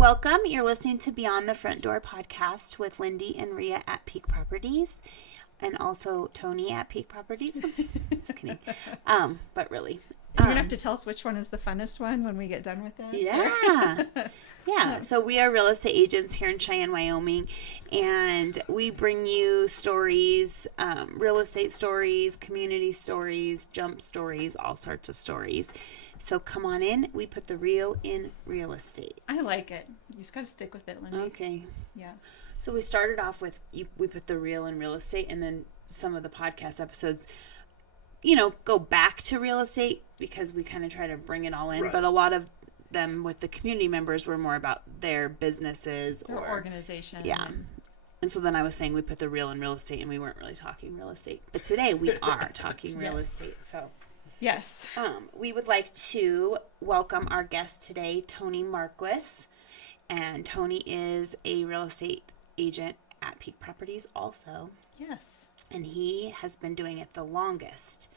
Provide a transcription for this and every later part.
Welcome. You're listening to Beyond the Front Door podcast with Lindee and Rhea at Peak Properties, and also Tony at Peak Properties. Just kidding. But really. You're going to have to tell us which one is the funnest one when we get done with this. Yeah. Yeah. So we are real estate agents here in Cheyenne, Wyoming, and we bring you stories, real estate stories, community stories, jump stories, all sorts of stories. So come on in. We put the real in real estate. I like it. You just got to stick with it, Lindee. Okay. Yeah. So we started off with, we put the real in real estate, and then some of the podcast episodes, go back to real estate because we kind of try to bring it all in. Right. But a lot of them with the community members were more about their businesses Or or organization. Yeah. And so then I was saying we put the real in real estate, and we weren't really talking real estate. But today we are talking real Yes. estate. So Yes. we would like to welcome our guest today, Tony Marquiss. And Tony is a real estate agent at Peak Properties also. Yes. And he has been doing it the longest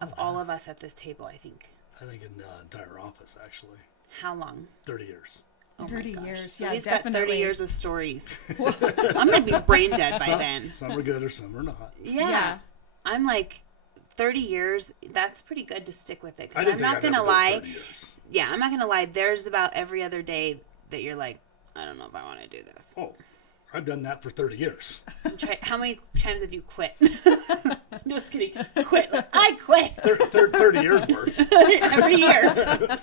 of all of us at this table, I think. I think in the entire office, actually. How long? 30 years. Oh 30 my gosh. years. So Yeah, he's got 30 definitely. years of stories. I'm going to be brain dead by then. Some are good or some are not. Yeah. I'm like, 30 years, that's pretty good to stick with it. I Because didn't I'm think not I'd going to ever go lie. 30 years. Yeah, I'm not going to lie. There's about every other day that you're like, I don't know if I want to do this. Oh, I've done that for 30 years. How many times have you quit? Just kidding. Quit. I quit. 30 years worth. Every year.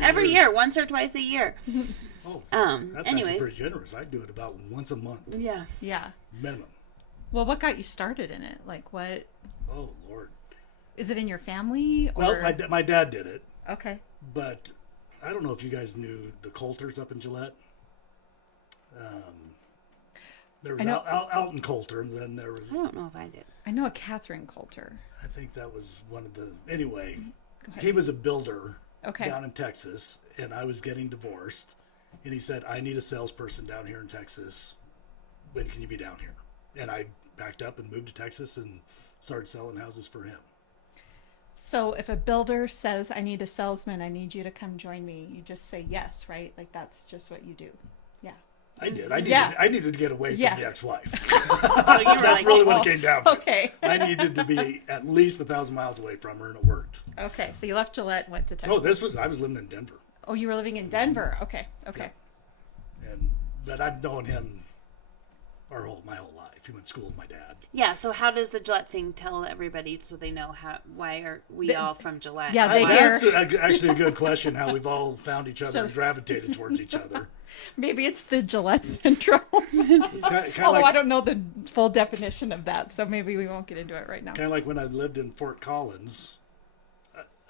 Every year. Once or twice a year. Oh, that's anyways. actually pretty generous. I do it about once a month, Yeah. Yeah. minimum. Well, what got you started in it? Like, what? Oh, Lord. Is it in your family? Or... Well, my dad did it, Okay. but I don't know if you guys knew the Coulters up in Gillette. There was I know- out in Coulter, and then there was, I don't know if I did. I know a Catherine Coulter. I think that was one of the, anyway, Go ahead. he was a builder Okay. down in Texas, and I was getting divorced, and he said, I need a salesperson down here in Texas. When can you be down here? And I backed up and moved to Texas and started selling houses for him. So if a builder says, I need a salesman, I need you to come join me, you just say yes, right? Like, that's just what you do. Yeah. I did. Yeah. I needed to get away from Yeah. the ex-wife. So you were That's like, really what it came down to. Okay. I needed to be at least 1,000 miles away from her, and it worked. Okay. So you left Gillette and went to Texas. I was living in Denver. Oh, you were living in Denver. Okay. Okay. But I've known him my whole life. He went to school with my dad. yeah, so how does the Gillette thing tell everybody so they know why are we all from Gillette? Yeah, they That's actually a good question, how we've all found each other So- and gravitated towards each other. Maybe it's the Gillette syndrome. It's kind Although of I like, don't know the full definition of that, so maybe we won't get into it right now. kind of like when I lived in Fort Collins.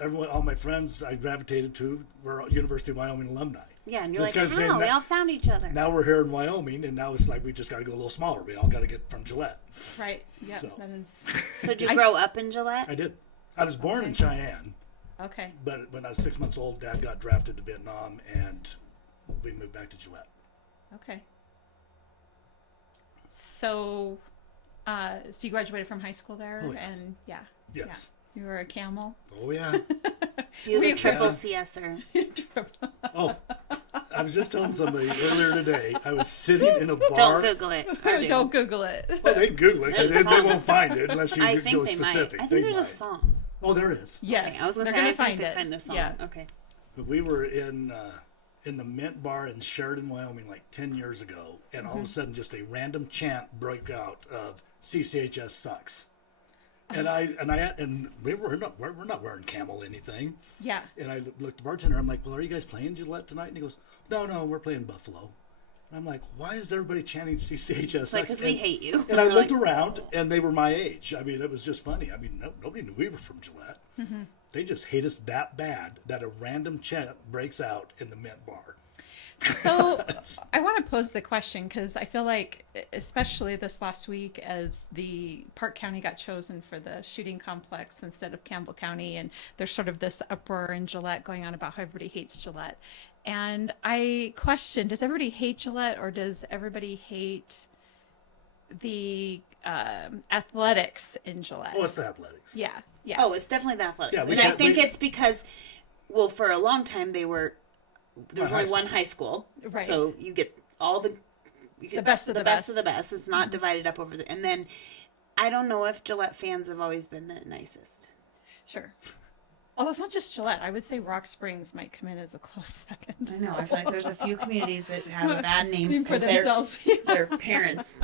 All my friends I gravitated to were University of Wyoming alumni. Yeah, and you're That's like, kind of saying how? We that- all found each other. Now we're here in Wyoming, and now it's like we just got to go a little smaller. We all got to get from Gillette. Right. Yeah, So. that is... So did you grow up in Gillette? I did. I was born in Cheyenne, Okay. but when I was 6 months old, Dad got drafted to Vietnam, and we moved back to Gillette. Okay. So you graduated from high school there? Oh, yes. And yeah. Yes. Yeah. You were a camel? Oh, yeah. He was a We- triple Yeah. CSer. Oh, I was just telling somebody earlier today, I was sitting in a bar. Don't Google it. Or do. Don't Google it. Well, they can Google it. There's a They song. won't find it unless you I go think they specific. might. I They think there's a might. song. Oh, there is. Yes. Okay, I was going to they're say, I gonna think they it. find the song. Yeah. Okay. But we were in the Mint Bar in Sheridan, Wyoming, like 10 years ago, and all of a sudden, just a random chant broke out of "CCHS sucks," and we're not wearing camel anything, Yeah. and I looked at the bartender. I'm like, "Well, are you guys playing Gillette tonight?" And he goes, "No, we're playing Buffalo." And I'm like, "Why is everybody chanting CCHS sucks?" Like, because we hate you. And I We're looked like, around, and they were my age. I mean, it was just funny. I mean, nobody knew we were from Gillette. They just hate us that bad that a random chant breaks out in the Mint Bar. So I want to pose the question because I feel like, especially this last week, as the Park County got chosen for the shooting complex instead of Campbell County, and there's sort of this uproar in Gillette going on about how everybody hates Gillette. And I question, does everybody hate Gillette, or does everybody hate the athletics in Gillette? Oh, it's the athletics. Yeah. Oh, it's definitely the athletics. Yeah, and I think it's because, well, for a long time they were there's only one high school, Right. so you get all the best of the best. of the best. It's not divided up over and then I don't know if Gillette fans have always been the nicest. Sure. Although it's not just Gillette. I would say Rock Springs might come in as a close second. I know. I feel like there's a few communities that have a bad name For because themselves. their parents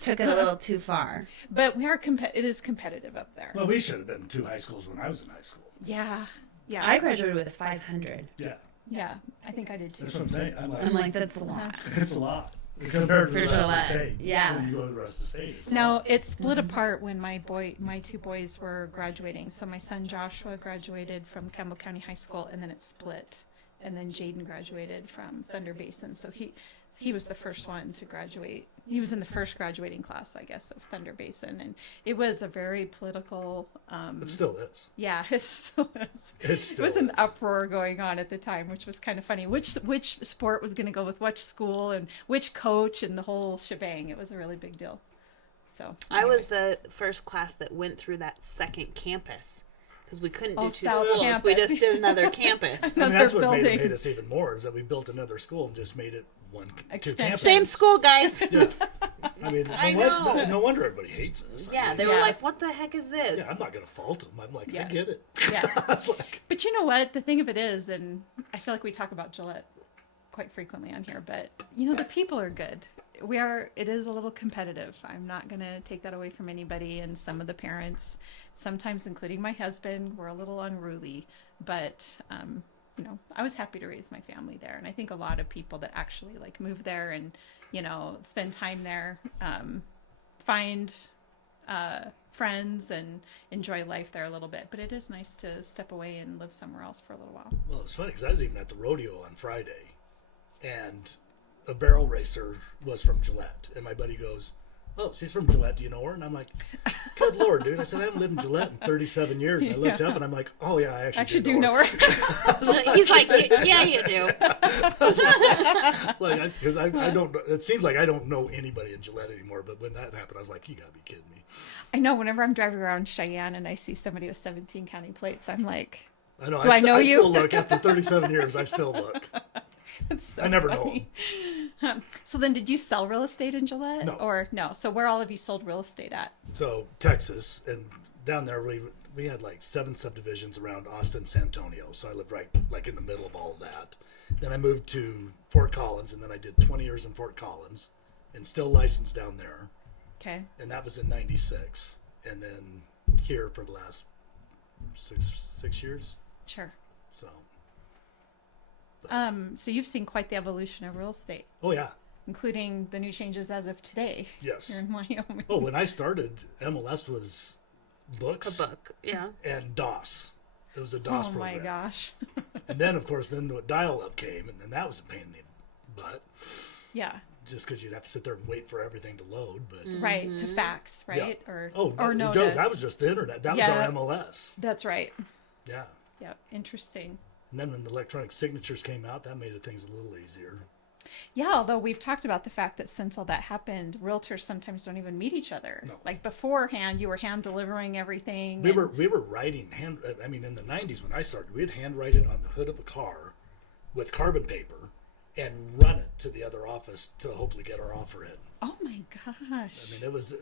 took it a little too far. But we are it is competitive up there. Well, we should have been 2 high schools when I was in high school. Yeah. Yeah. I graduated with 500. Yeah, Yeah. I think I did too. that's what I'm saying. I'm like, that's a lot. it's a lot compared to the rest of the Gillette. state. Yeah. When you go to the rest of the state, it's a No, lot. it split apart when my 2 boys were graduating. So my son Joshua graduated from Campbell County High School, and then it split. And then Jaden graduated from Thunder Basin. So he was the first one to graduate. He was in the first graduating class, I guess, of Thunder Basin, and it was a very political. It still is. Yeah, it still is. It still was an is. uproar going on at the time, which was kind of funny. Which sport was going to go with which school and which coach and the whole shebang. It was a really big deal. So I was the first class that went through that second campus because we couldn't do 2 South schools. Campus. We just did another campus. I mean, that's what building. made us even more is that we built another school and just made it 2 Extension. campuses. Same school, guys. Yeah. I mean, I no, know. no wonder everybody hates us. I Yeah, mean, they were Yeah. like, "What the heck is this?" yeah, I'm not going to fault them. I'm like, Yeah. I get it. Yeah. I was like, But you know what? The thing of it is, and I feel like we talk about Gillette quite frequently on here, but you know, the people are good. It is a little competitive. I'm not going to take that away from anybody. And some of the parents, sometimes including my husband, were a little unruly, but, you know, I was happy to raise my family there. And I think a lot of people that actually like move there and, you know, spend time there, find friends and enjoy life there a little bit. But it is nice to step away and live somewhere else for a little while. well, it's funny because I was even at the rodeo on Friday, and a barrel racer was from Gillette, and my buddy goes, "Oh, she's from Gillette. Do you know her?" And I'm like, "Good Lord, dude!" I said, "I haven't lived in Gillette in 37 years." And I looked up, and I'm like, "Oh yeah, I actually Do know her. He's like, "Yeah, you do." Like, because I don't. It seems like I don't know anybody in Gillette anymore. But when that happened, I was like, "You gotta be kidding me!" I know whenever I'm driving around Cheyenne and I see somebody with 17 county plates, I'm like, I know. Do I know I you? still look after 37 years. I still look. that's so I never know funny. So then did you sell real estate in Gillette? No. Or no? So where all of you sold real estate at? So Texas, and down there we had like 7 subdivisions around Austin, San Antonio. So I lived right like in the middle of all of that. Then I moved to Fort Collins, and then I did 20 years in Fort Collins, and still licensed down there. Okay. And that was in '96. And then here for the last six years. Sure. So So you've seen quite the evolution of real estate, oh yeah, including the new changes as of today yes. here in Wyoming. Oh, when I started, MLS was books A book, yeah. and DOS. It was a DOS Oh program. my gosh. And then, of course, then the dial-up came, and then that was a pain in the butt, Yeah. just because you'd have to sit there and wait for everything to load. But Right. To fax, right? Yeah. Or no. Joe, to- that was just the internet. That Yeah. was our MLS. That's right. Yeah. Yeah. Interesting. And then when the electronic signatures came out, that made things a little easier. Yeah, although we've talked about the fact that since all that happened, realtors sometimes don't even meet each other. No. Like beforehand, you were hand delivering everything. We and- were writing hand. I mean, in the '90s when I started, we'd handwrite it on the hood of a car with carbon paper and run it to the other office to hopefully get our offer in. Oh my gosh. I mean, it was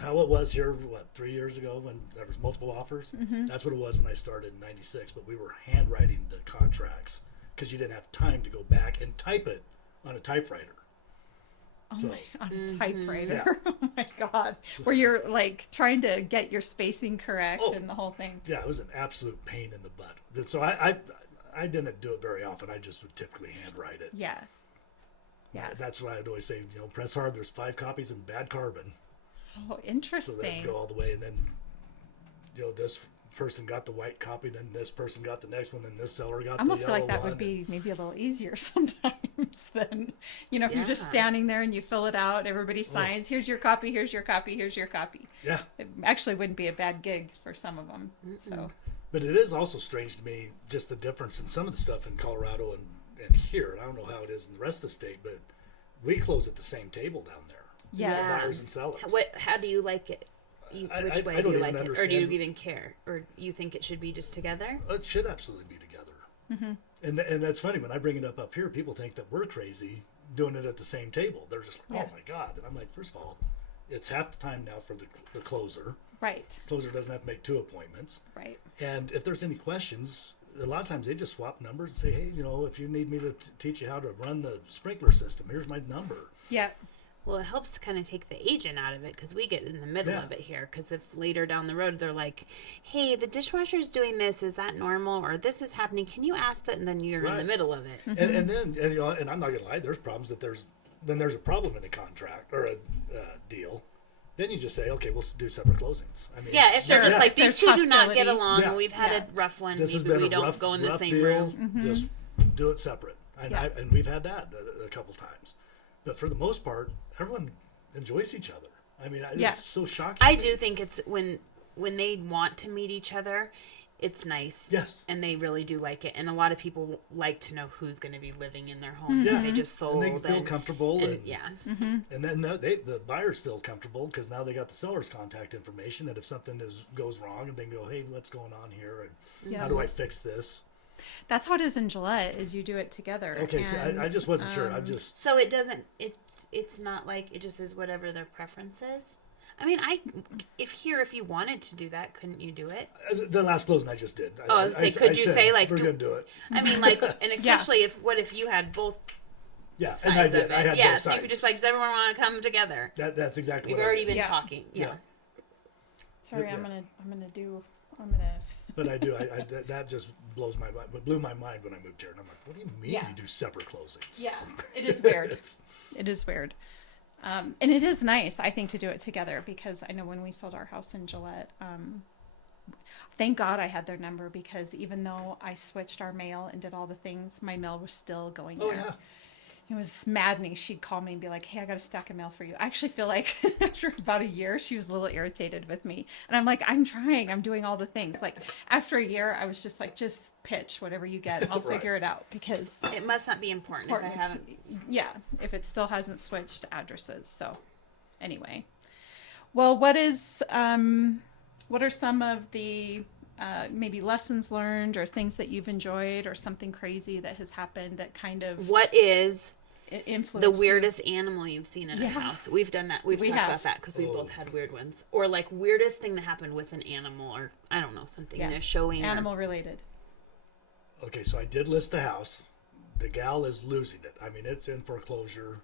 how it was here, 3 years ago when there was multiple offers? Mm-hmm. That's what it was when I started in '96, but we were handwriting the contracts because you didn't have time to go back and type it on a typewriter. Oh So- my, on a typewriter. Yeah. Oh my god. Where you're like trying to get your spacing correct Oh. and the whole thing. Yeah, it was an absolute pain in the butt. So I didn't do it very often. I just would typically handwrite it. Yeah. Yeah. That's why I'd always say, press hard. There's 5 copies in bad carbon. Oh, So interesting. they'd go all the way, and then this person got the white copy, then this person got the next one, and this seller got I almost the feel yellow like that one. would be maybe a little easier sometimes than, if you're just Yeah. standing there and you fill it out, everybody signs, here's your copy, here's your copy, here's your copy. Yeah, It actually wouldn't be a bad gig for some of them. So, but it is also strange to me just the difference in some of the stuff in Colorado and here. And I don't know how it is in the rest of the state, but we close at the same table down there. yes. Buyers and sellers. How do you like it? Which way I do don't you even like it? Or do understand. you even care? Or you think it should be just together? It should absolutely be together. And that's funny. When I bring it up here, people think that we're crazy doing it at the same table. They're just like, oh my God. And I'm like, first of all, it's half the time now for the closer. Right. Closer doesn't have to make 2 appointments. Right. And if there's any questions, a lot of times they just swap numbers and say, hey, if you need me to teach you how to run the sprinkler system, here's my number. Yeah. Well, it helps to kind of take the agent out of it because we get in the middle of it here. Because if later down the road they're like, hey, the dishwasher's doing this, is that normal? Or this is happening, can you ask that? And then you're in the middle of it. Mm-hmm. And then and I'm not going to lie, there's problems that when there's a problem in a contract or a deal, then you just say, okay, we'll do separate closings. I mean, Yeah, if they're just like, these two do not get hostility. along, and we've had a rough one, this has maybe been we a don't rough, go in the rough same deal, room. just do it separate. And, Yeah. and we've had that a couple times. But for the most part, everyone enjoys each other. I mean, it's so shocking. I do think it's when they want to meet each other, it's nice. Yes. And they really do like it. And a lot of people like to know who's going to be living in their home that they just sold. And they feel comfortable. And And then the buyers feel comfortable because now they got the seller's contact information that if something goes wrong, and they can go, hey, what's going on here? And how do I fix this? That's how it is in Gillette, is you do it together. Okay, so I just wasn't sure. So it doesn't, it's not like it just is whatever their preference is. I mean, if you wanted to do that, couldn't you do it? The last closing I just did. I was saying, could you say like, we're going to do it? I mean, like, and especially what if you had both Yeah, sides and I did. of it? I had Yeah, both so you could just like, does everyone want to come together? That's exactly We've what already I did. been talking. Yeah. Sorry, Yeah. I'm gonna. But I do. That just blew my mind when I moved here, and I'm like, what do you mean you do separate closings? Yeah, it is weird. It is weird. And it is nice, I think, to do it together because I know when we sold our house in Gillette, thank God I had their number because even though I switched our mail and did all the things, my mail was still going there. Yeah. It was maddening. She'd call me and be like, hey, I got a stack of mail for you. I actually feel like after about a year, she was a little irritated with me. And I'm like, I'm trying. I'm doing all the things. Like after a year, I was just like, just pitch whatever you get. I'll figure it out because It must not be important. If I haven't. yeah, if it still hasn't switched addresses. So anyway, well, what are some of the maybe lessons learned or things that you've enjoyed or something crazy that has happened that kind of What is influenced the weirdest animal you've seen in a Yeah. house? We've done that. We've talked have. about that because we both had weird ones. Or like weirdest thing that happened with an animal, or I don't know, something in a showing. animal related? Okay, so I did list the house. The gal is losing it. I mean, it's in foreclosure.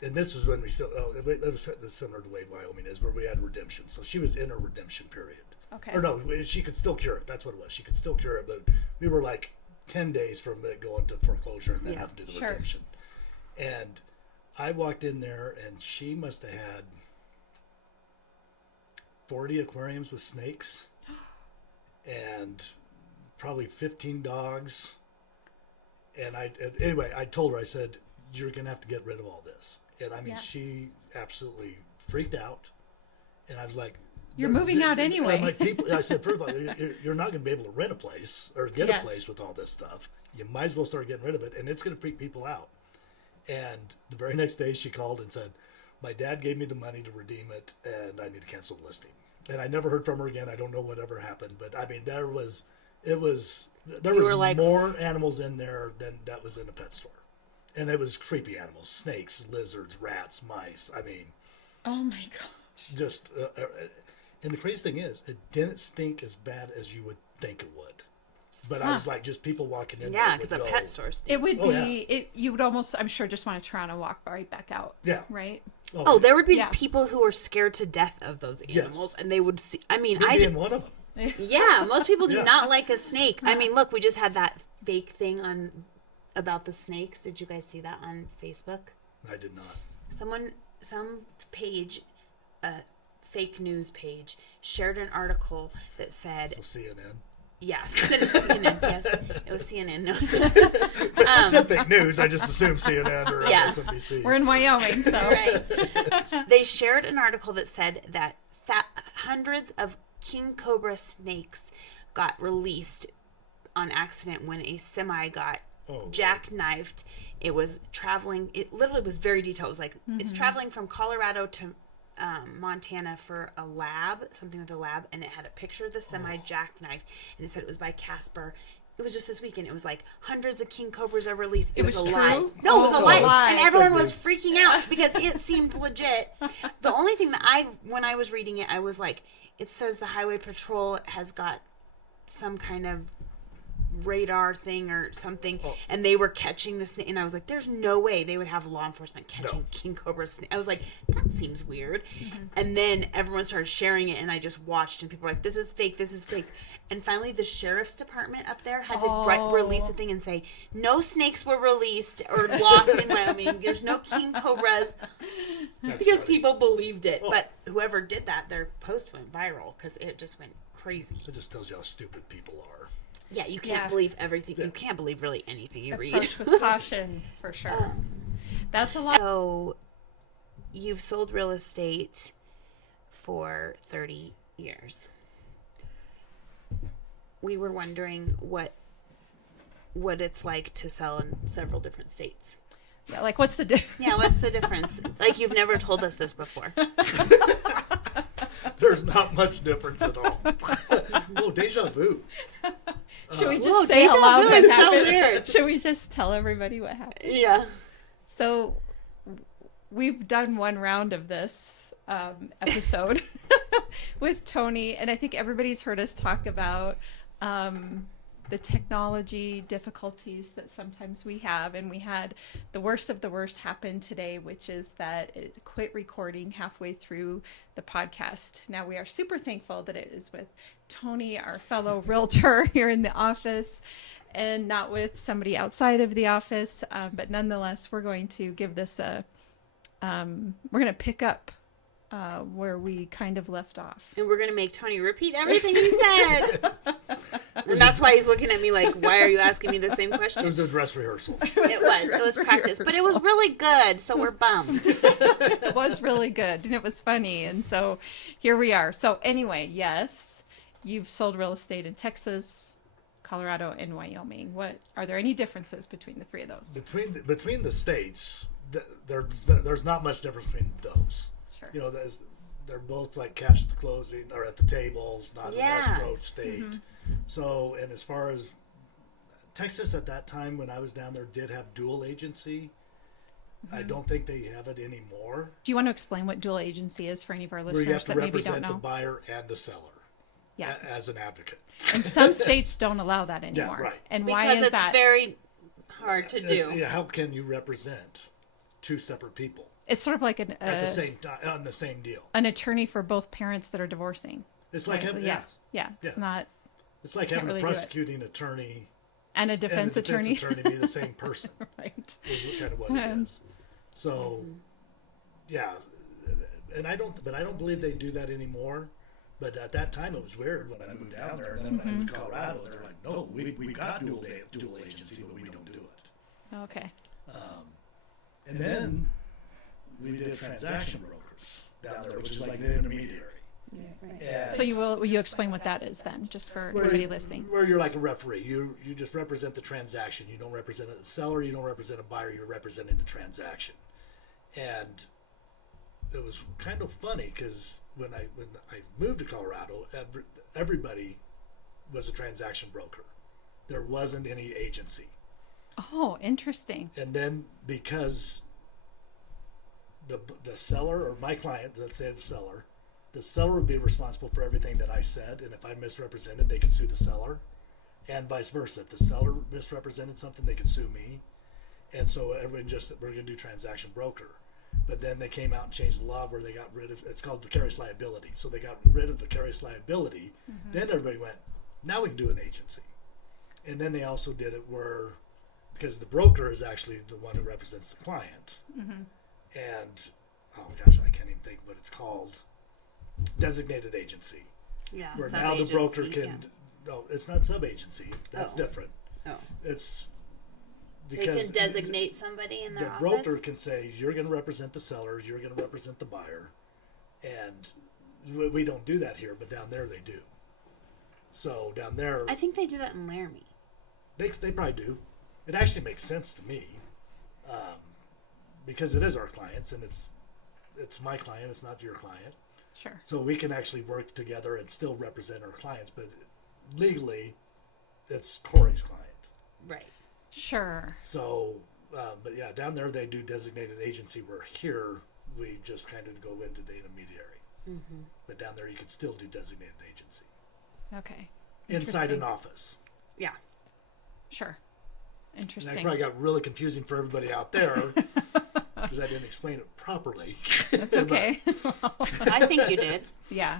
And this was when we still, it was similar to the way Wyoming is, where we had redemption. So she was in a redemption period. Okay. Or no, she could still cure it. That's what it was. She could still cure it, but we were like 10 days from it going to foreclosure and then having to do the redemption. And I walked in there and she must have had 40 aquariums with snakes and probably 15 dogs. And anyway, I told her, I said, you're going to have to get rid of all this. And I mean, she absolutely freaked out. And I was like, You're moving out anyway. I'm like, I said, first of all, you're not going to be able to rent a place or get a place with all this stuff. You might as well start getting rid of it, and it's going to freak people out. And the very next day, she called and said, my dad gave me the money to redeem it, and I need to cancel the listing. And I never heard from her again. I don't know whatever happened, but I mean, there was more animals in there than that was in a pet store. And it was creepy animals, snakes, lizards, rats, mice. I mean, oh my gosh. Just, and the crazy thing is, it didn't stink as bad as you would think it would. But I was like, just people walking in. Yeah, because a pet store stinks. It would be, you would almost, I'm sure, just want to turn and walk right back out. Yeah. Right? Oh, there would be people who were scared to death of those animals, and they would see. I mean, being one of them. Yeah, most people do not like a snake. I mean, look, we just had that fake thing about the snakes. Did you guys see that on Facebook? I did not. Some page, fake news page, shared an article that said, So CNN. Yeah, CNN. Yes, it was CNN. No. I said fake news. I just assumed CNN or MSNBC. We're in Wyoming, so. Right. They shared an article that said that hundreds of king cobra snakes got released on accident when a semi got jackknifed. It was traveling. It literally was very detailed. It was like it's traveling from Colorado to Montana for a lab, something with a lab, and it had a picture of the semi-jackknife, and it said it was by Casper. It was just this weekend. It was like hundreds of king cobras are released. It was a lie. No, it was a lie. And everyone was freaking out because it seemed legit. The only thing that when I was reading it, I was like, it says the Highway Patrol has got some kind of radar thing or something, and they were catching the snake, and I was like, there's no way they would have law enforcement catching king cobra snake. I was like, that seems weird. And then everyone started sharing it, and I just watched, and people were like, this is fake, and finally the sheriff's department up there had to release a thing and say no snakes were released or lost in Wyoming, there's no king cobras. Because people believed it. But whoever did that, their post went viral because it just went crazy. It just tells you how stupid people are. Yeah, you can't believe everything. You can't believe really anything you read. Approach with caution, for sure. That's a lot. So, you've sold real estate for 30 years. We were wondering what it's like to sell in several different states. Yeah, like what's the difference? Yeah, what's the difference? Like you've never told us this before. There's not much difference at all. Oh, deja vu. Should we just say out loud what happened? So weird. Should we just tell everybody what happened? Yeah. So we've done one round of this episode with Tony, and I think everybody's heard us talk about the technology difficulties that sometimes we have, and we had the worst of the worst happen today, which is that it quit recording halfway through the podcast. Now we are super thankful that it is with Tony, our fellow realtor here in the office, and not with somebody outside of the office, but nonetheless we're going to give this a we're going to pick up where we kind of left off. And we're going to make Tony repeat everything he said. And that's why he's looking at me like, why are you asking me the same question? It was a dress rehearsal. It was practice. But it was really good, so we're bummed. It was really good, and it was funny. And so here we are. So anyway, yes, you've sold real estate in Texas, Colorado, and Wyoming. What are there any differences between the three of those? Between the states, there's not much difference between those. Sure. You know, they're both like cash at the closing or at the tables, not an escrow state. So, and as far as Texas at that time when I was down there did have dual agency. I don't think they have it anymore. Do you want to explain what dual agency is for any of our Where listeners you have to that maybe don't represent know? the buyer and the seller Yeah. as an advocate. And some states don't allow that anymore. right. And Because why is it's that? very hard to do. Yeah, how can you represent two separate people It's sort of like at the same time on the same deal? an attorney for both parents that are divorcing. It's like having It's not. It's like Can't having really a do it. prosecuting attorney And a defense and a attorney. defense attorney be the same person. Right. Is kind of what it is. So, yeah, and I don't believe they do that anymore. But at that time, it was weird when I moved down there, and then when I moved to Colorado, they're like, "No, we got dual agency, but we don't do it." Okay. And then we did transaction brokers down there, which is like the intermediary. And So will you explain what that is then, just for everybody listening? Where you're like a referee, you just represent the transaction. You don't represent a seller, you don't represent a buyer. You're representing the transaction. And it was kind of funny because when I moved to Colorado, everybody was a transaction broker. There wasn't any agency. Oh, interesting. And then because the seller or my client, let's say the seller would be responsible for everything that I said, and if I misrepresented, they could sue the seller, and vice versa. If the seller misrepresented something, they could sue me. And so everyone we're going to do transaction broker. But then they came out and changed the law where they got rid of, it's called vicarious liability. So they got rid of vicarious liability. Then everybody went, now we can do an agency. And then they also did it where, because the broker is actually the one who represents the client. And, oh gosh, I can't even think what it's called. Designated agency. Yeah. Where now the broker sub-agency, can, no, it's not sub-agency. That's different. Oh. It's They because can designate somebody in the their broker office. can say, you're going to represent the seller, you're going to represent the buyer. And we don't do that here, but down there they do. So down there, I think they do that in Laramie. they probably do. It actually makes sense to me, because it is our clients, and it's my client, it's not your client. Sure. So we can actually work together and still represent our clients, but legally, it's Corey's client. Right. Sure. So, but yeah, down there they do designated agency, where here we just kind of go into the intermediary. Mm-hmm. But down there you can still do designated agency. Okay. Inside an office. Yeah. Sure. And Interesting. that probably got really confusing for everybody out there because I didn't explain it properly. That's okay. I think you did. Yeah.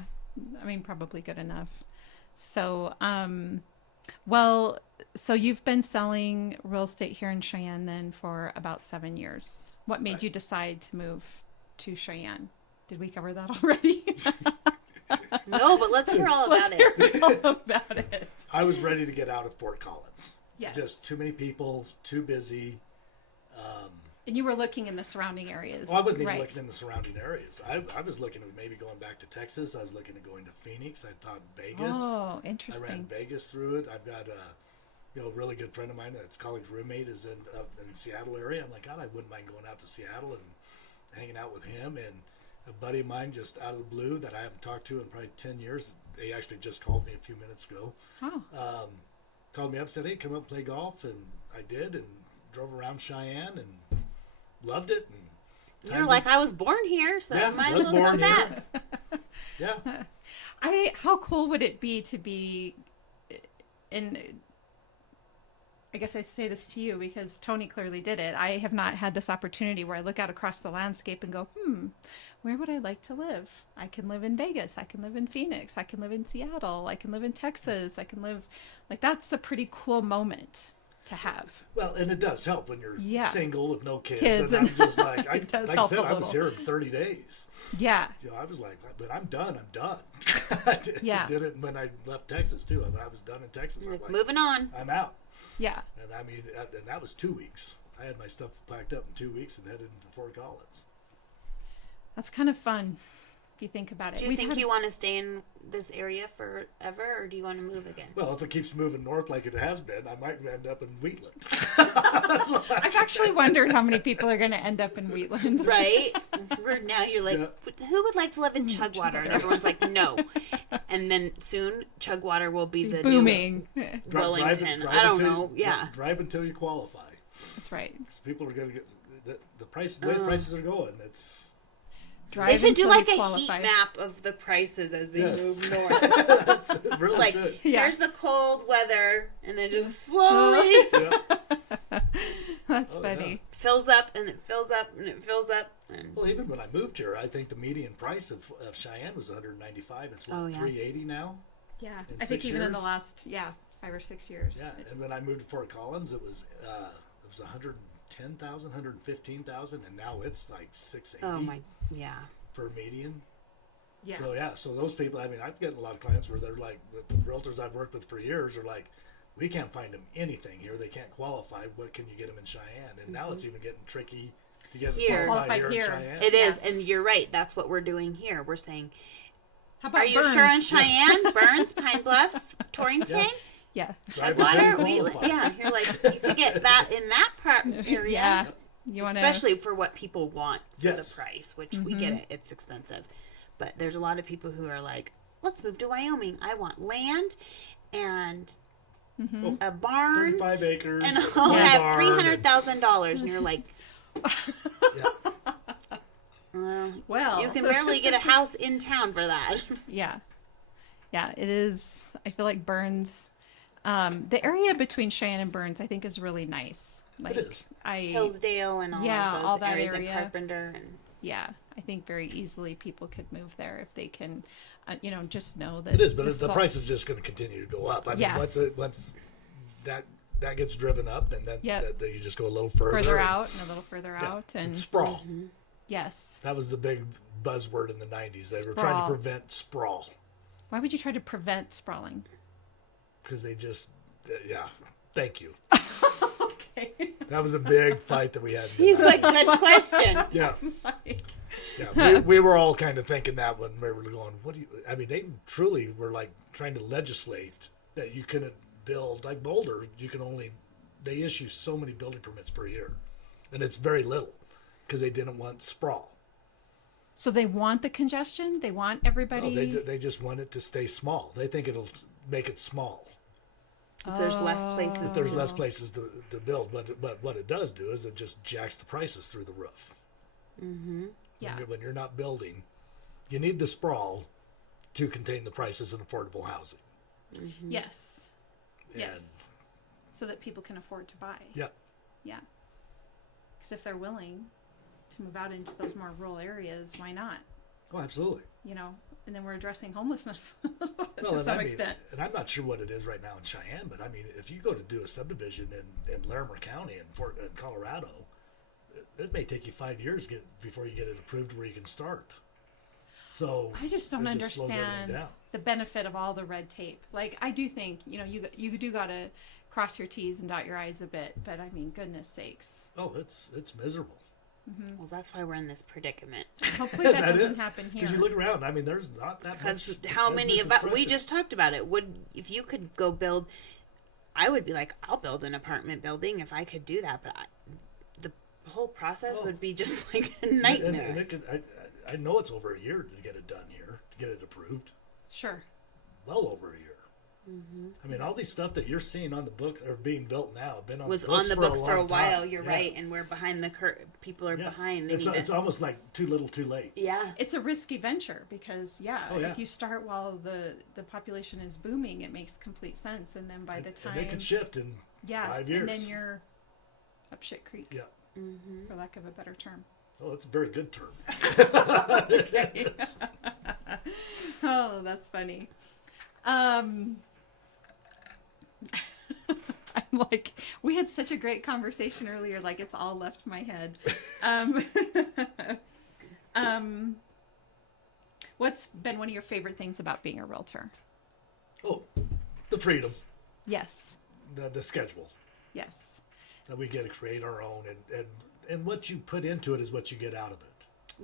I mean, probably good enough. So, well, so you've been selling real estate here in Cheyenne then for about 7 years. What made you decide to move to Cheyenne? Did we cover that already? No, but let's hear all about it. All about it. I was ready to get out of Fort Collins. Yes. Just too many people, too busy. And you were looking in the surrounding areas. Well, I wasn't even right. looking in the surrounding areas. I was looking at maybe going back to Texas. I was looking at going to Phoenix. I thought Vegas. Oh, I ran interesting. Vegas through it. I've got a really good friend of mine that's college roommate is in Seattle area. I'm like, God, I wouldn't mind going out to Seattle and hanging out with him. And a buddy of mine just out of the blue that I haven't talked to in probably 10 years. They actually just called me a few minutes ago. Oh, Called me up, said, hey, come up and play golf. And I did, and drove around Cheyenne and loved it. And You're like, I was born here, so Yeah, I might I as was well born come here. back. Yeah. how cool would it be to be in, I guess I say this to you because Tony clearly did it. I have not had this opportunity where I look out across the landscape and go, where would I like to live? I can live in Vegas. I can live in Phoenix. I can live in Seattle. I can live in Texas. I can live, like, that's a pretty cool moment to have. Well, and it does help when you're single with no kids. Kids and I'm just like, it does like I help said, a I was little. here in 30 days. Yeah. You know, I was like, but I'm done. I'm done. I did it when I left Texas too. I mean, I was done in Texas. I'm like, Moving on. I'm out. Yeah. And I mean, and that was 2 weeks. I had my stuff packed up in 2 weeks and headed into Fort Collins. That's kind of fun if you think about it. Do you think you want to stay in this area forever, or do you want to move again? Well, if it keeps moving north like it has been, I might end up in Wheatland. I've actually wondered how many people are going to end up in Wheatland. Right? Now you're like, who would like to live in Chugwater? And everyone's like, no. And then soon, Chugwater will be the booming. new Wellington. I don't know. Drive until you qualify. That's right. People are going to get the price. The way the prices are going, it's. Drive they should do until like you a qualify. heat map of the prices as they move north. It's really It's like, should. here's the cold weather, and then just slowly That's funny. fills up, and it fills up, and it fills up. And Well, even when I moved here, I think the median price of Cheyenne was 195. It's what, 380 now. Yeah. In I think 6 even in the years? last 5 or 6 years. Yeah, and when I moved to Fort Collins, it was 110,000, 115,000, and now it's like 680 oh my, yeah. for median. Yeah. So those people. I mean, I've gotten a lot of clients where they're like, with the realtors I've worked with for years, are like, we can't find them anything here. They can't qualify. What can you get them in Cheyenne? And now it's even getting tricky to get them qualified here in Cheyenne. It is, and you're right. That's what we're doing here. We're saying, How about are you Burns? sure on Cheyenne, Burns, Pine Bluffs, Torrington? Yeah. Drive until you Chugwater? qualify. You're like, you could get that in that area. Yeah. You want Especially for what people want for Yes. the price, which we get it. It's expensive. But there's a lot of people who are like, let's move to Wyoming. I want land and a barn. 35 acres. And one I'll have barn, $300,000. And you're like, Well. you can barely get a house in town for that. Yeah. Yeah, it is. I feel like Burns, the area between Cheyenne and Burns, I think is really nice. Like, is. Hillsdale and all of those all that areas area. of Carpenter. And Yeah, I think very easily people could move there if they can, just know that It is, but this the all- price is just going to continue to go up. I mean, Yeah. once that gets driven up, then then you just go a little further out and a little further out, and It's sprawl. yes. That was the big buzzword in the 90s. They were trying Sprawl. to prevent sprawl Why would you try to prevent sprawling? because they just, thank you. Okay. That was a big fight that we had. he's like, good question. Yeah. Yeah, we were all kind of thinking that when we were going, I mean, they truly were like trying to legislate that you couldn't build, like Boulder, they issue so many building permits per year. And it's very little because they didn't want sprawl. So they want the congestion. They want everybody. No, they just want it to stay small. They think it'll make it small. If there's less places. If there's less places to build, but what it does do is it just jacks the prices through the roof. Mm-hmm. Yeah. When you're not building, you need the sprawl to contain the prices in affordable housing. Mm-hmm. Yes. And, Yes. So that people can afford to buy. Yep. Yeah. Because if they're willing to move out into those more rural areas, why not? Oh, absolutely. You know, and then we're addressing homelessness Well, to and some extent. And I'm not sure what it is right now in Cheyenne, but I mean, if you go to do a subdivision in Larimer County in Colorado, it may take you 5 years before you get it approved where you can start. So I just don't it slows everything understand down. the benefit of all the red tape. Like, I do think, you know, you do got to cross your T's and dot your I's a bit, but I mean, goodness sakes. Oh, it's miserable. Well, that's why we're in this predicament. Hopefully that doesn't is. happen here. Because you look around, I mean, there's not that much. Because that how has many been of us, we construction. just talked about it. If you could go build, I would be like, I'll build an apartment building if I could do that. But the whole process Oh. would be just like a And nightmare. it could, I know it's over a year to get it done here, to get it approved. Sure. Well over a year. Mm-hmm. I mean, all these stuff that you're seeing on the book or being built now have been on Was the books on the books for a long while. time. You're Yeah. right, and we're behind the curve. People are Yes. behind. They It's, need to- it's almost like too little, too late. yeah. It's a risky venture because, Oh, yeah. if you start while the population is booming, it makes complete sense. And then by the And time, it could shift in 5 years. and then you're up shit creek, Yeah. Mm-hmm. for lack of a better term. Oh, that's a very good term. Oh, that's funny. I'm like, we had such a great conversation earlier, like it's all left my head. What's been one of your favorite things about being a realtor? Oh, the freedom, Yes. the schedule Yes. that we get to create our own, and what you put into it is what you get out of it.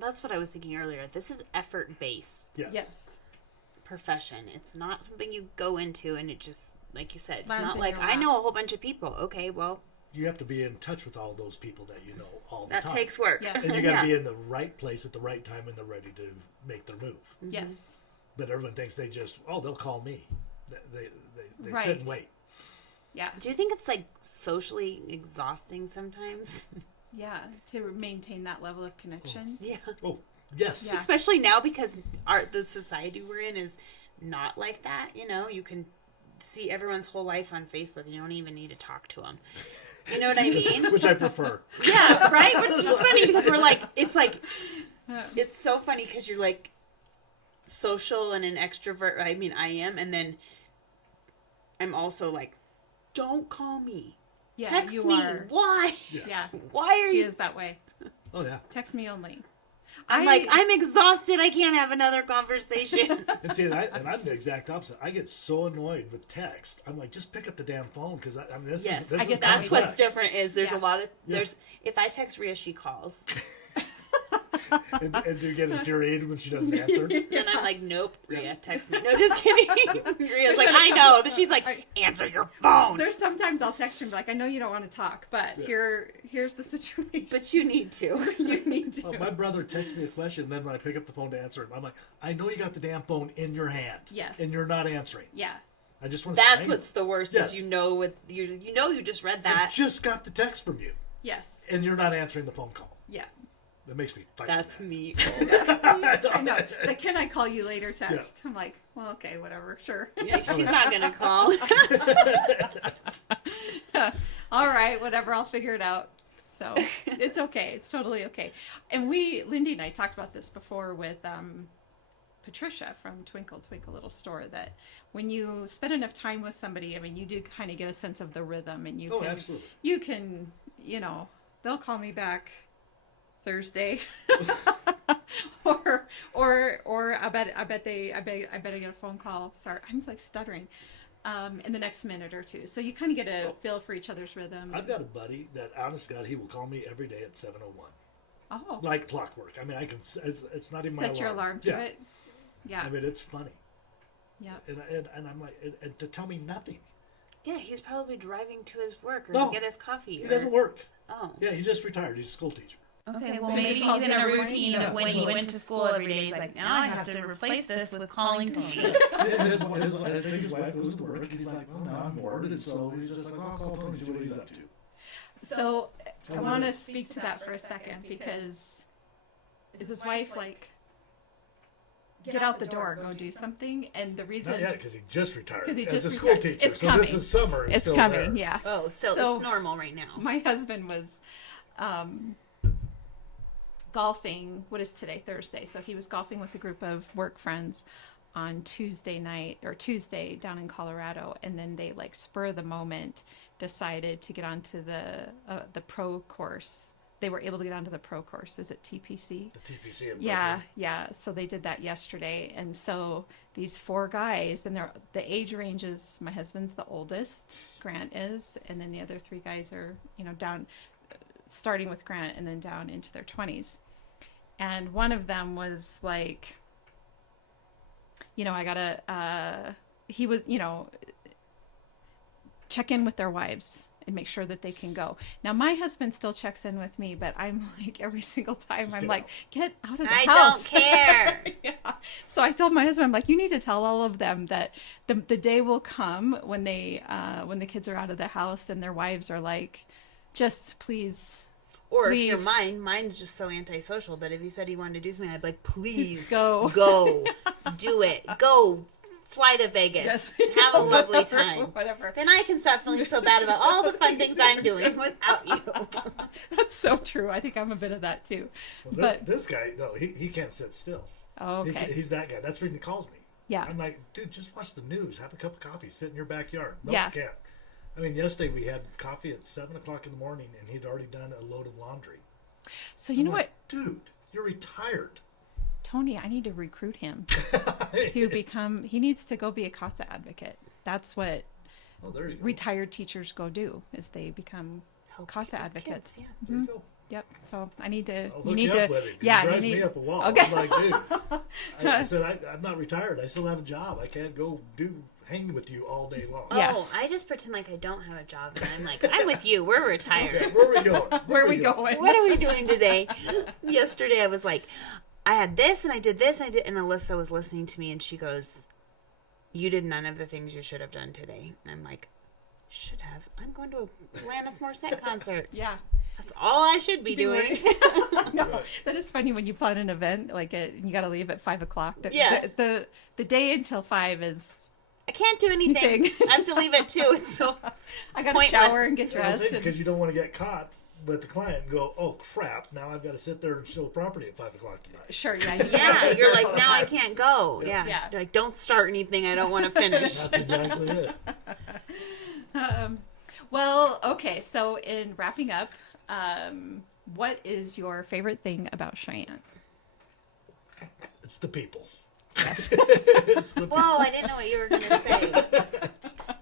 That's what I was thinking earlier. This is effort-based Yes. Yes. profession. It's not something you go into and it just, like you said, it's Lands not in like, your I lap. know a whole bunch of people. Okay, well, You have to be in touch with all those people that you know all the that time. takes work. Yeah. And you got to be in the right place at the right time when they're ready to make their move. Yes. But everyone thinks they just, they'll call me. They sit Right. and wait. Yeah. Do you think it's like socially exhausting sometimes? Yeah. To maintain that level of connection. Yeah. Oh, yes. Yeah. Especially now because the society we're in is not like that. You know, you can see everyone's whole life on Facebook. You don't even need to talk to them. You know what I mean? Which I prefer. Yeah, right? Which is funny because we're like, it's so funny because you're like social and an extrovert. I mean, I am. And then I'm also like, don't call me. Yeah. Text you me. are. Why? Yeah. Why are She you? is that way. Oh, yeah. Text me only. I'm like, I'm exhausted. I can't have another conversation. And see, I'm the exact opposite. I get so annoyed with text. I'm like, just pick up the damn phone because I mean, this Yes, is this I get is that. That's what's complex. different is there's Yeah. a lot of, Yeah. there's, if I text Rhea, she calls. And you get infuriated when she doesn't answer. And I'm like, nope, Rhea, text me. No, just kidding. Rhea's like, I know. She's like, answer your phone. There's sometimes I'll text her and be like, I know you don't want to talk, but here's the situation. But you need to. you need to. My brother texts me a question, and then when I pick up the phone to answer it, I'm like, I know you got the damn phone in your hand. Yes. And you're not answering. Yeah. I just want to That's strangle what's the worst Yes. is you just read I that. just got the text from you, Yes. and you're not answering the phone call. Yeah. That makes me fight. That's mad. me. I know. The can I call you later text? I'm like, well, okay, whatever, sure. Yeah, she's not gonna call. All right, whatever, I'll figure it out. So it's okay. It's totally okay. And Lindee and I talked about this before with Patricia from Twinkle Twinkle Little Store, that when you spend enough time with somebody, I mean, you do kind of get a sense of the rhythm, and Oh, absolutely. you can, they'll call me back Thursday, or I bet I get a phone call. Sorry, I'm like stuttering. In the next minute or two, so you kind of get a feel for each other's rhythm. I've got a buddy that, honest God, he will call me every day at 7:01, Oh, like clockwork. I mean, I can. It's not even my set your alarm to it. Yeah, I mean, it's funny, yeah. and I'm like, and to tell me nothing. Yeah, he's probably driving to his work or No, to get his coffee. He doesn't work. Oh. Yeah, he just retired. He's a school teacher. Okay, well, So he maybe just calls he's in it a a routine of when he went to school every day. He's like, now I have to replace this with calling Tony. I think his wife goes to work. He's like, well, now I'm bored. And so he's just like, well, I'll call Tony and see what he's up to. So I want to speak to that for a second, because is his wife like, get out the door, go do something? And the reason... Not yet, because he just retired. Because he as just a school retired. teacher. It's so coming. this is summer. It's still coming, there. yeah. Oh, so it's normal right now. My husband was golfing. What is today? Thursday. So he was golfing with a group of work friends on Tuesday down in Colorado, and then they, like, spur of the moment decided to get onto the pro course. They were able to get onto the pro course. Is it TPC? The TPC. In Yeah. So they did that yesterday, and so these 4 guys, and the age range is, my husband's the oldest, Grant is, and then the other 3 guys are, down, starting with Grant and then down into their 20s. And one of them was like, I gotta, he was, check in with their wives and make sure that they can go. Now, my husband still checks in with me, but I'm like, every single time, I'm like, get out of the house. I don't care. Yeah. So I told my husband, I'm like, you need to tell all of them that the day will come when when the kids are out of the house and their wives are like, just please Or leave. if you're mine's just so antisocial that if he said he wanted to do something, I'd be like, please go. Do it. Go. Fly to Vegas. Yes. Have a lovely time. Whatever. Then I can stop feeling so bad about all the fun things I'm doing without you. That's so true. I think I'm a bit of that too. Well, But this guy, no, he can't sit still. oh, okay. He's that guy. That's the reason he calls me. Yeah. I'm like, dude, just watch the news. Have a cup of coffee. Sit in your backyard. No, Yeah. can't. I mean, yesterday we had coffee at 7 o'clock in the morning, and he'd already done a load of laundry. So you know I'm like, what, dude, you're retired. Tony, I need to recruit him to become. He needs to go be a CASA advocate. That's what Oh, there you go. retired teachers go do. Is they become Help CASA with advocates. kids, There you go. Yep. So I need to. I'll You hook need you to. up with it, 'cause Yeah. he drives you need. me up a wall. Okay. I'm like, dude. I said, I'm not retired. I still have a job. I can't go hang with you all day long. Yeah. Oh, I just pretend like I don't have a job and I'm like, I'm with you. We're retired. Okay, where are we going? Where are we going? What are we doing today? Yesterday I was like, I had this and I did this and I did, and Alyssa was listening to me and she goes, you did none of the things you should have done today. And I'm like, should have? I'm going to a Alanis Morissette concert. Yeah. That's all I should be doing. No, that is funny when you plan an event you got to leave at 5 o'clock. Yeah. The day until 5 is. I can't do anything. Anything. I have to leave at 2. It's so I it's got to pointless. shower and get dressed. Because you don't want to get caught with the client and go, oh crap, now I've got to sit there and show property at 5 o'clock tonight. Sure. Yeah. Yeah, you're like, now I can't go. Yeah. Yeah. You're like, don't start anything I don't want to finish. That's exactly it. Well, okay. So in wrapping up, what is your favorite thing about Cheyenne? It's the people. Yes. It's the people. Whoa, I didn't know what you were going to say.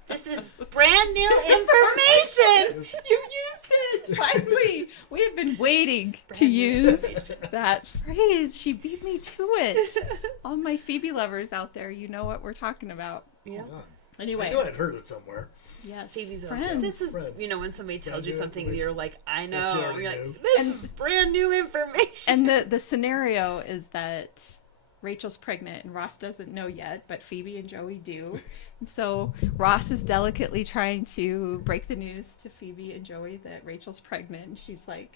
This is brand new information. You used it finally. We had been waiting to use that phrase. She beat me to it. All my Phoebe lovers out there, you know what we're talking about. Yeah. Hold on. Anyway, I knew I'd heard it somewhere. yes, Phoebe's friends. friends. This is, Friends. you know, when somebody tells Brand you new something, information. you're like, I That you know. already You're like, knew. this And- is brand new information. And the scenario is that Rachel's pregnant and Ross doesn't know yet, but Phoebe and Joey do. And so Ross is delicately trying to break the news to Phoebe and Joey that Rachel's pregnant. And she's like,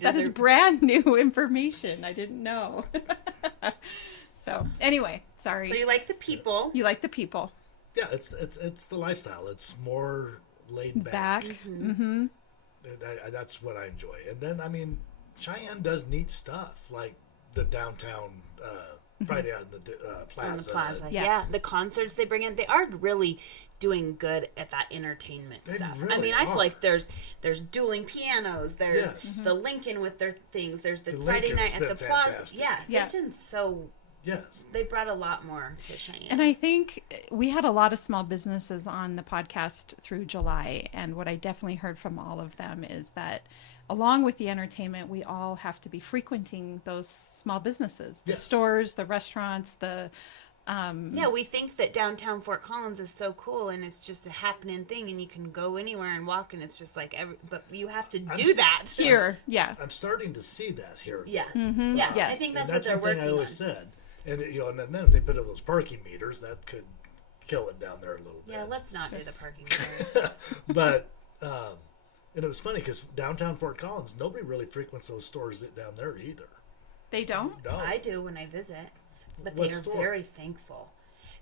that is brand new information. I didn't know. So anyway, sorry. So you like the people. You like the people. Yeah, it's the lifestyle. It's more laid Back. Mm-hmm. That's what I enjoy. And then, I mean, Cheyenne does neat stuff, like the downtown Friday on the plaza. On the plaza. Yeah. Yeah. The concerts they bring in, they are really doing good at that entertainment They stuff. I really mean, I feel are. like there's dueling pianos, there's Yes. the Lincoln with their things, there's the, The Friday Lincoln's night at the been plaza. fantastic. Yeah, Yeah. they've done so. Yes. They brought a lot more to Cheyenne. And I think we had a lot of small businesses on the podcast through July. And what I definitely heard from all of them is that along with the entertainment, we all have to be frequenting those small businesses, the Yes. stores, the restaurants, the Yeah, we think that downtown Fort Collins is so cool and it's just a happening thing and you can go anywhere and walk and it's just like but you have to do that here. Yeah. I'm starting to see that here. Yeah. Mm-hmm. Yeah. Yes. I think And that's what that's they're one thing working I always on. said. And and then if they put in those parking meters, that could kill it down there a little bit. Yeah, let's not do the parking meters. But and it was funny because downtown Fort Collins, nobody really frequents those stores down there either. They don't? No. I do when I visit, but What they are store? very thankful.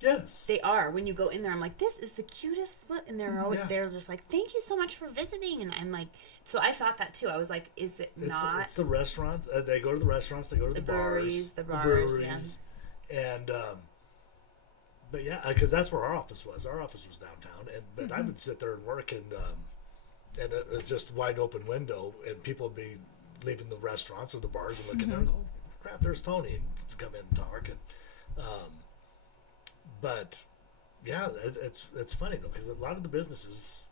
Yes. They are. When you go in there, I'm like, this is the cutest look. And they're always, Yeah. they're just like, thank you so much for visiting. And I'm like, so I thought that too. I was like, is it not? It's the restaurants. They go to the restaurants. They go to the breweries, bars. the bars, And, but yeah, because that's where our office was. Our office was downtown. But I would sit there and work and it was just wide open window and people would be leaving the restaurants or the bars and looking there and go, oh, crap, there's Tony. And come in and talk. And, but yeah, it's funny though because a lot of the businesses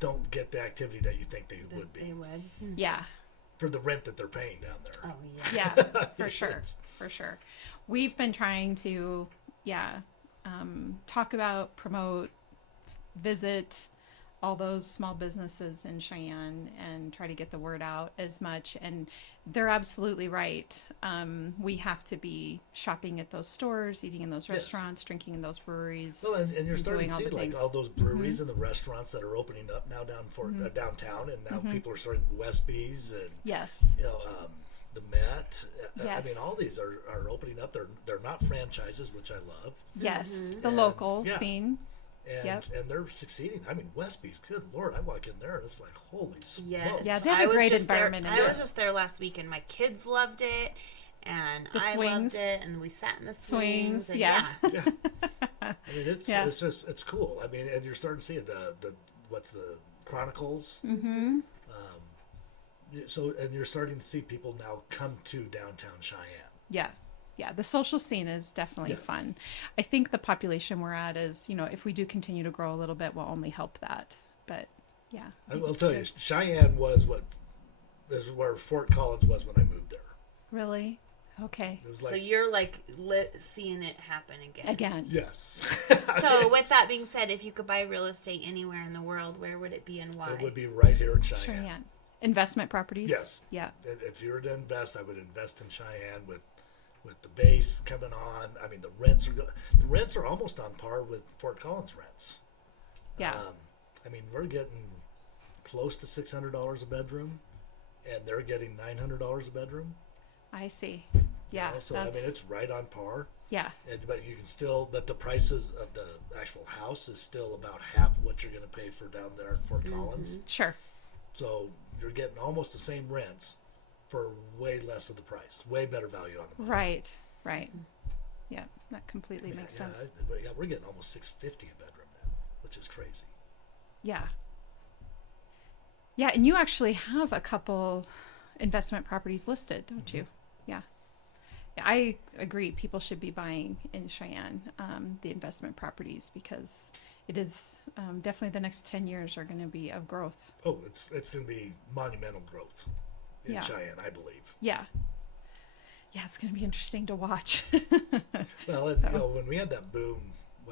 don't get the activity that you think they would be They would. Yeah. for the rent that they're paying down there. Oh, yeah. Yeah, for sure. For sure. We've been trying to, talk about, promote, visit all those small businesses in Cheyenne and try to get the word out as much. And they're absolutely right. We have to be shopping at those stores, eating in those Yes. restaurants, drinking in those breweries. Well, and you're starting doing to all see the like things. all those breweries and the restaurants that are opening up now downtown, and now people are starting Westby's and Yes. the Met. I Yes. mean, all these are opening up. They're not franchises, which I love, Yes. The And- local yeah. scene. and Yep. and they're succeeding. I mean, Westby's, good Lord, I walk in there and it's like holy smokes. Yes. Yeah, they have I a was great just environment There, in I there. was just there last week and my kids loved it. And The I swings. loved it. And we sat in the swings. Swings, And yeah. Yeah. I mean, it's Yeah. it's just it's cool. I mean, and you're starting to see the what's the Chronicles. Mm-hmm. So, and you're starting to see people now come to downtown Cheyenne. Yeah. Yeah. The social scene is definitely Yeah. fun. I think the population we're at is, if we do continue to grow a little bit, will only help that. But yeah. I will tell you, Cheyenne is where Fort Collins was when I moved there. Really? Okay. It was so like, you're like seeing it happen again. Again. yes. So with that being said, if you could buy real estate anywhere in the world, where would it be and why? It would be right here in Cheyenne. Cheyenne. Investment properties? Yes. Yeah. And if you were to invest, I would invest in Cheyenne with the base coming on. I mean, the rents are almost on par with Fort Collins rents. Yeah. I mean, we're getting close to $600 a bedroom, and they're getting $900 a bedroom. I see. you Yeah. know? So I mean, it's right on par. yeah. But you can still, but the prices of the actual house is still about half what you're going to pay for down there in Fort Collins. Sure. So you're getting almost the same rents for way less of the price, way better value on them. Right. Right. Yeah. That completely makes sense. Yeah, we're getting almost $650 a bedroom now, which is crazy. Yeah. Yeah. And you actually have a couple investment properties listed, don't you? Yeah. I agree. People should be buying in Cheyenne the investment properties because it is definitely the next 10 years are going to be of growth. Oh, it's going to be monumental growth in Yeah. Cheyenne, I believe. Yeah. Yeah, it's going to be interesting to watch. Well, So- when we had that boom,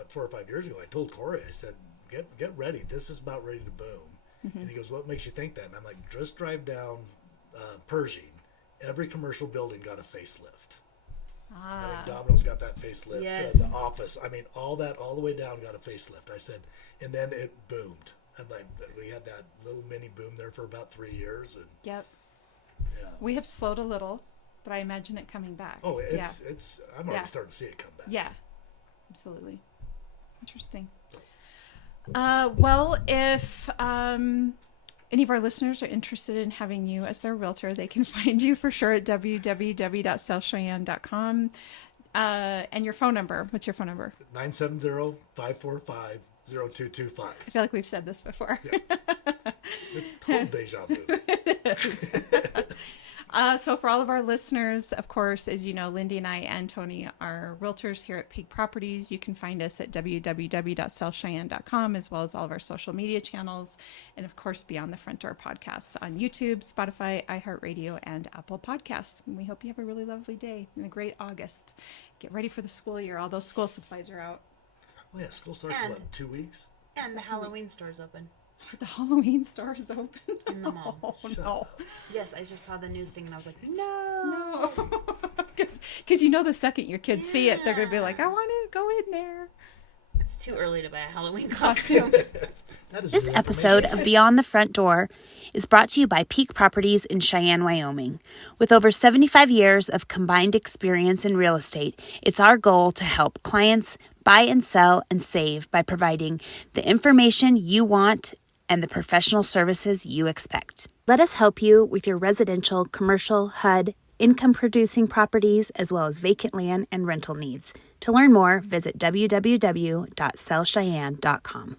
4 or 5 years ago, I told Corey, I said, get ready. This is about ready to boom. And he goes, what makes you think that? And I'm like, just drive down Pershing. Every commercial building got a facelift. I mean, Domino's got that facelift. Yes. The office. I mean, all the way down got a facelift. I said, and then it boomed. And like we had that little mini boom there for about 3 years, and Yep. yeah. We have slowed a little, but I imagine it coming back. Oh, yeah. it's. I'm already Yeah. starting to see it come back. Yeah, absolutely. Interesting. Well, if any of our listeners are interested in having you as their realtor, they can find you for sure at www.southcheyenne.com. And your phone number. What's your phone number? 970-545-0225. I feel like we've said this before. It's total deja vu. So for all of our listeners, of course, as you know, Lindee and I and Tony are realtors here at Peak Properties. You can find us at www.sellcheyenne.com, as well as all of our social media channels. And of course, Beyond the Front Door podcast on YouTube, Spotify, iHeartRadio, and Apple Podcasts. And we hope you have a really lovely day and a great August. Get ready for the school year. All those school supplies are out. Oh yeah, school starts in what, 2 weeks? And the Halloween store's open. The Halloween store is open. In the mall. Oh, no. Yes, I just saw the news thing and I was like, No. Because you know the second your kids see it, they're going to be like, I want to go in there. it's too early to buy a Halloween costume. That is This new episode information. of Beyond the Front Door is brought to you by Peak Properties in Cheyenne, Wyoming. With over 75 years of combined experience in real estate, it's our goal to help clients buy and sell and save by providing the information you want and the professional services you expect. Let us help you with your residential, commercial, HUD, income-producing properties, as well as vacant land and rental needs. To learn more, visit www.sellcheyenne.com.